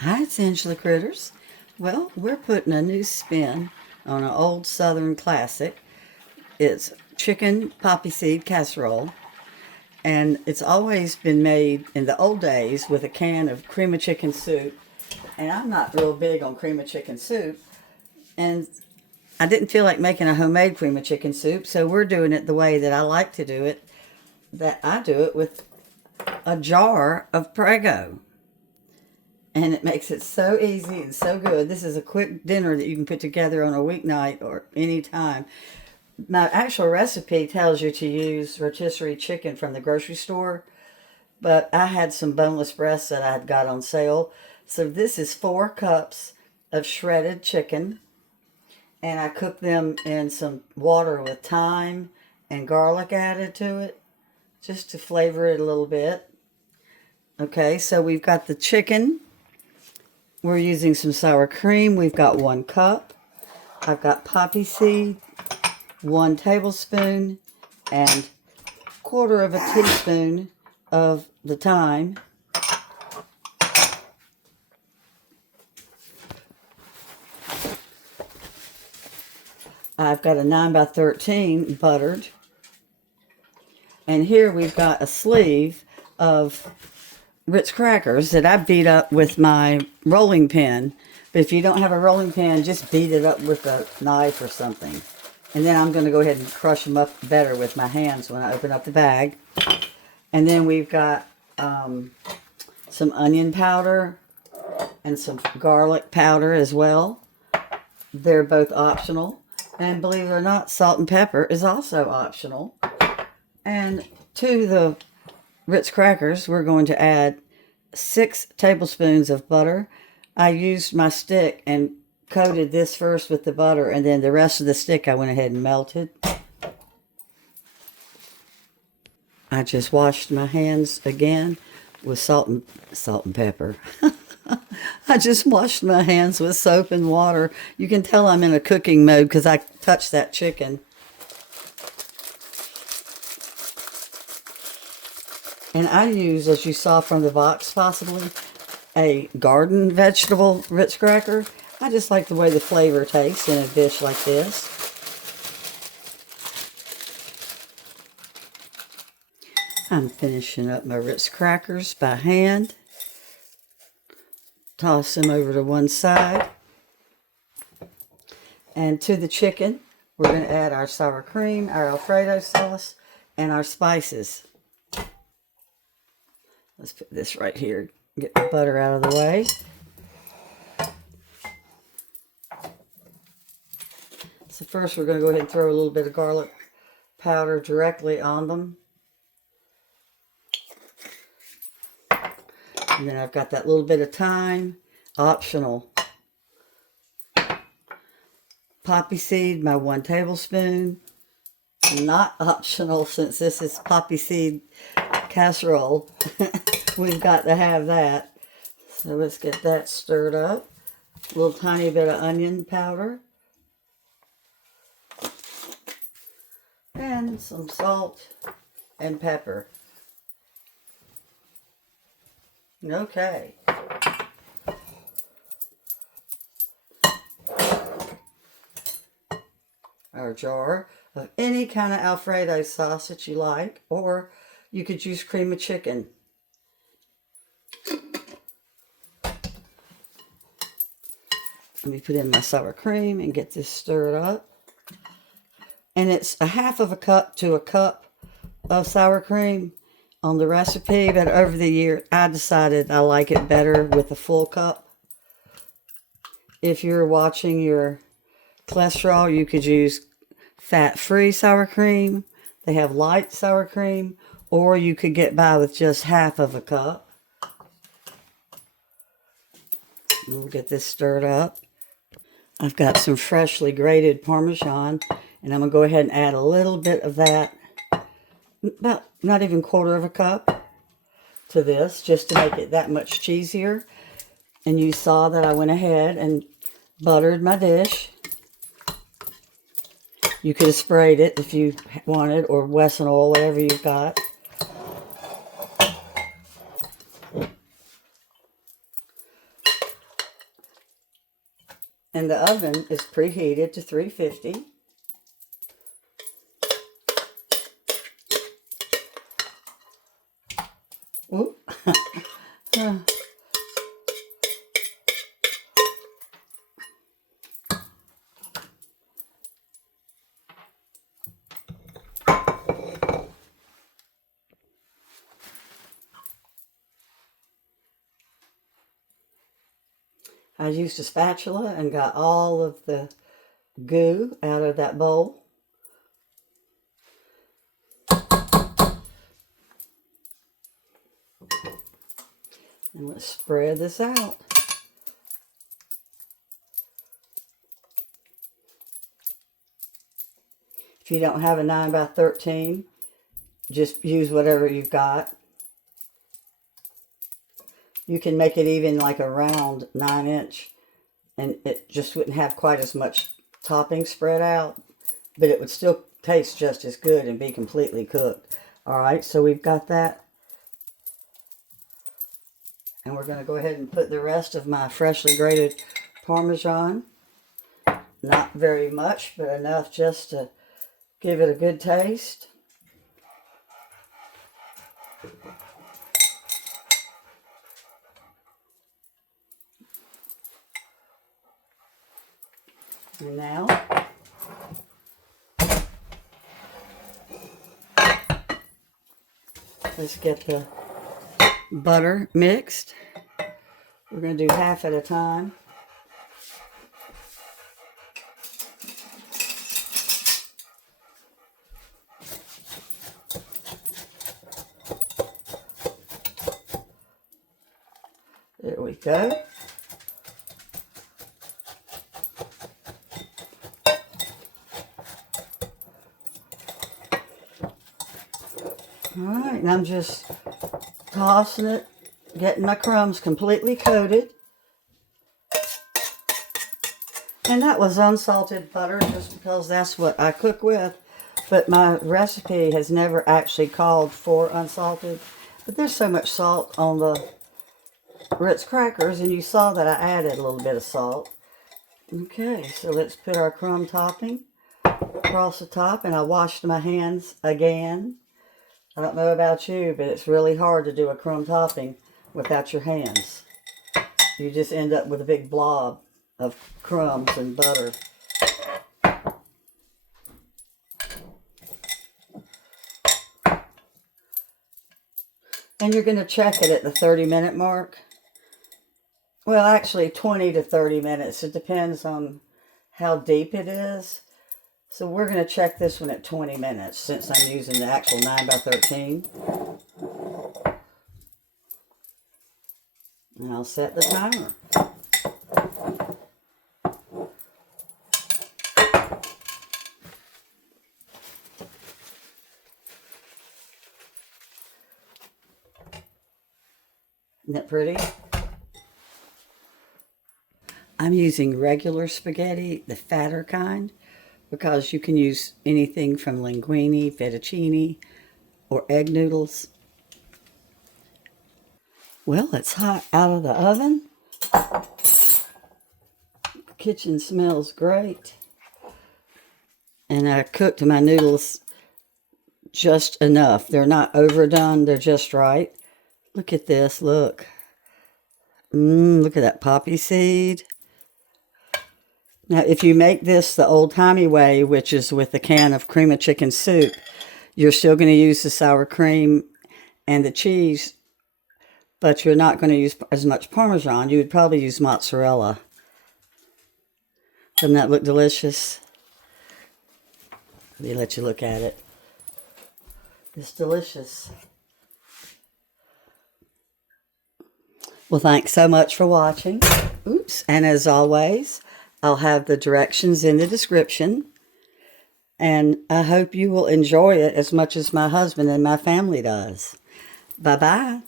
Hi, it's Angela Critters. Well, we're putting a new spin on an old Southern classic. It's chicken poppy seed casserole, and it's always been made in the old days with a can of cream of chicken soup. And I'm not real big on cream of chicken soup, and I didn't feel like making a homemade cream of chicken soup, so we're doing it the way that I like to do it. That I do it with a jar of Prego. And it makes it so easy and so good. This is a quick dinner that you can put together on a weeknight or any time. My actual recipe tells you to use rotisserie chicken from the grocery store, but I had some boneless breasts that I had got on sale. So this is 4 cups of shredded chicken, and I cooked them in some water with thyme and garlic added to it just to flavor it a little bit. Okay, so we've got the chicken. We're using some sour cream. We've got 1 cup. I've got poppy seed, 1 tablespoon, and quarter of a teaspoon of the thyme. I've got a 9 by 13 buttered. And here we've got a sleeve of Ritz crackers that I beat up with my rolling pin. But if you don't have a rolling pin, just beat it up with a knife or something. And then I'm going to go ahead and crush them up better with my hands when I open up the bag. And then we've got some onion powder and some garlic powder as well. They're both optional. And believe it or not, salt and pepper is also optional. And to the Ritz crackers, we're going to add 6 tablespoons of butter. I used my stick and coated this first with the butter, and then the rest of the stick I went ahead and melted. I just washed my hands again with salt and pepper. I just washed my hands with soap and water. You can tell I'm in a cooking mode because I touched that chicken. And I use, as you saw from the box possibly, a Garden Vegetable Ritz cracker. I just like the way the flavor tastes in a dish like this. I'm finishing up my Ritz crackers by hand. Toss them over to one side. And to the chicken, we're going to add our sour cream, our Alfredo sauce, and our spices. Let's put this right here. Get the butter out of the way. So first we're going to go ahead and throw a little bit of garlic powder directly on them. And then I've got that little bit of thyme, optional. Poppy seed, my 1 tablespoon. Not optional since this is poppy seed casserole. We've got to have that. So let's get that stirred up. A little tiny bit of onion powder. And some salt and pepper. Okay. Our jar of any kind of Alfredo sauce that you like, or you could use cream of chicken. Let me put in my sour cream and get this stirred up. And it's a 1/2 cup to a cup of sour cream on the recipe, but over the year I decided I like it better with a full cup. If you're watching your cholesterol, you could use fat-free sour cream. They have light sour cream, or you could get by with just 1/2 cup. We'll get this stirred up. I've got some freshly grated Parmesan, and I'm going to go ahead and add a little bit of that, about not even 1/4 cup to this, just to make it that much cheesier. And you saw that I went ahead and buttered my dish. You could have sprayed it if you wanted, or Wesson oil, whatever you've got. And the oven is preheated to 350. Oop. I used a spatula and got all of the goo out of that bowl. And let's spread this out. If you don't have a 9x13, just use whatever you've got. You can make it even like a round 9-inch, and it just wouldn't have quite as much topping spread out, but it would still taste just as good and be completely cooked. All right, so we've got that. And we're going to go ahead and put the rest of my freshly grated Parmesan. Not very much, but enough just to give it a good taste. And now, let's get the butter mixed. We're going to do half at a time. There we go. All right, and I'm just tossing it, getting my crumbs completely coated. And that was unsalted butter just because that's what I cook with. But my recipe has never actually called for unsalted. But there's so much salt on the Ritz crackers, and you saw that I added a little bit of salt. Okay, so let's put our crumb topping across the top, and I washed my hands again. I don't know about you, but it's really hard to do a crumb topping without your hands. You just end up with a big blob of crumbs and butter. And you're going to check it at the 30-minute mark. Well, actually 20 to 30 minutes. It depends on how deep it is. So we're going to check this one at 20 minutes since I'm using the actual 9x13. And I'll set the timer. Isn't that pretty? I'm using regular spaghetti, the fatter kind, because you can use anything from linguine, fettuccine, or egg noodles. Well, it's hot out of the oven. The kitchen smells great. And I cooked my noodles just enough. They're not overdone, they're just right. Look at this, look. Look at that poppy seed. Now, if you make this the old-timey way, which is with a can of cream of chicken soup, you're still going to use the sour cream and the cheese, but you're not going to use as much Parmesan. You would probably use mozzarella. Doesn't that look delicious? Let me let you look at it. It's delicious. Well, thanks so much for watching. Oops. And as always, I'll have the directions in the description. And I hope you will enjoy it as much as my husband and my family does. Bye-bye.